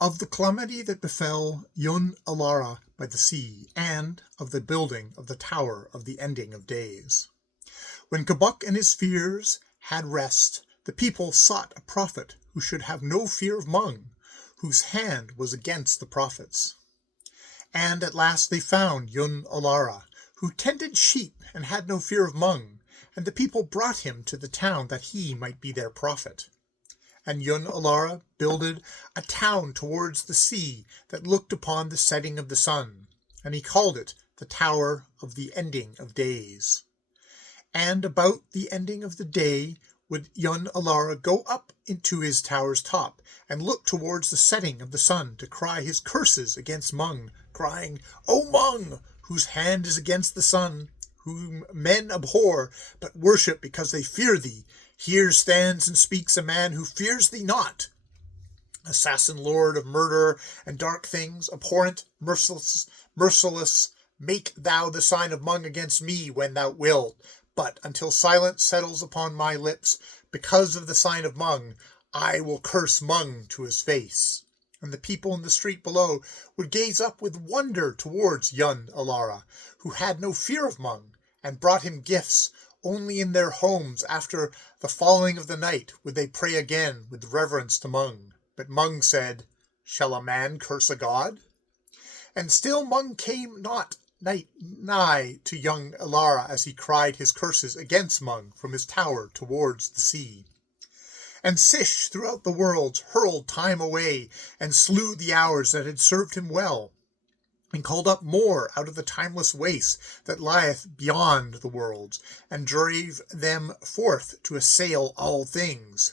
Of the calamity that befell Yn Alara by the sea, and of the building of the tower of the ending of days. When Kebbuck and his fears had rest, the people sought a prophet who should have no fear of Mung, whose hand was against the prophets. And at last they found Yn Alara, who tended sheep and had no fear of Mung, and the people brought him to the town that he might be their prophet. And Yn Alara builded a town towards the sea that looked upon the setting of the sun, and he called it the Tower of the Ending of Days. And about the ending of the day would Yn Alara go up into his tower's top, and look towards the setting of the sun to cry his curses against Mung, crying, O Mung, whose hand is against the sun, whom men abhor, but worship because they fear thee. Here stands and speaks a man who fears thee not. Assassin lord of murder and dark things, abhorrent, merciless, make thou the sign of Mung against me when thou wilt. But until silence settles upon my lips, because of the sign of Mung, I will curse Mung to his face. And the people in the street below would gaze up with wonder towards Yn Alara, who had no fear of Mung, and brought him gifts. Only in their homes after the falling of the night would they pray again with reverence to Mung. But Mung said, Shall a man curse a god? And still Mung came not nigh to young Alara as he cried his curses against Mung from his tower towards the sea. And Sish throughout the worlds hurled time away, and slew the hours that had served him well, and called up more out of the timeless waste that lieth beyond the worlds, and drave them forth to assail all things.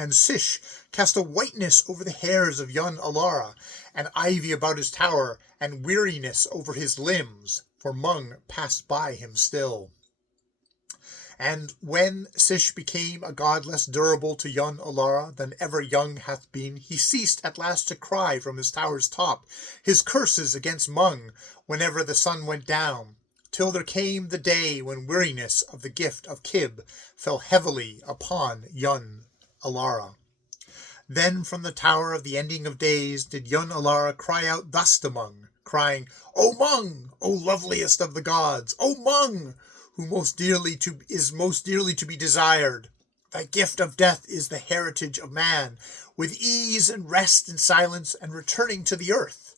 And Sish cast a whiteness over the hairs of Yn Alara, and ivy about his tower, and weariness over his limbs, for Mung passed by him still. And when Sish became a god less durable to Yn Alara than ever young hath been, he ceased at last to cry from his tower's top his curses against Mung whenever the sun went down, till there came the day when weariness of the gift of Kib fell heavily upon Yn Alara. Then from the tower of the ending of days did Yn Alara cry out thus to Mung, crying, O Mung, O loveliest of the gods, O Mung, who is most dearly to be desired. Thy gift of death is the heritage of man, with ease and rest and silence and returning to the earth.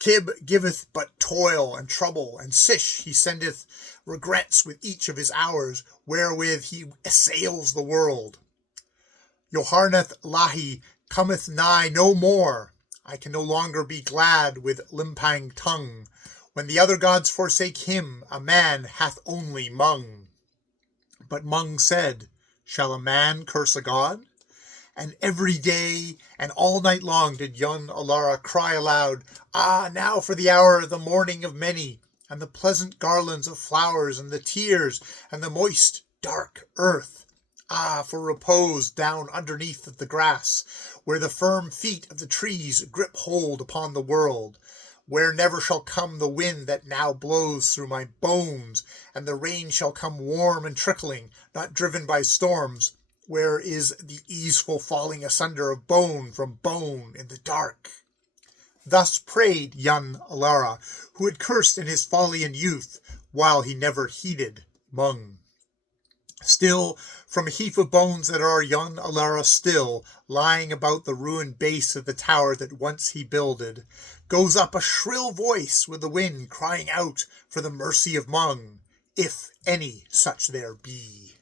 Kib giveth but toil and trouble, and Sish he sendeth regrets with each of his hours, wherewith he assails the world. Yoharneth Lahi cometh nigh no more. I can no longer be glad with limpang tongue. When the other gods forsake him, a man hath only Mung. But Mung said, Shall a man curse a god? And every day and all night long did Yn Alara cry aloud, Ah, now for the hour of the mourning of many, and the pleasant garlands of flowers, and the tears, and the moist, dark earth. Ah, for repose down underneath of the grass, where the firm feet of the trees grip hold upon the world, where never shall come the wind that now blows through my bones, and the rain shall come warm and trickling, not driven by storms, where is the easeful falling asunder of bone from bone in the dark. Thus prayed Yn Alara, who had cursed in his folly and youth, while he never heeded Mung. Still, from a heap of bones that are Yn Alara still, lying about the ruined base of the tower that once he builded, goes up a shrill voice with the wind crying out for the mercy of Mung, if any such there be.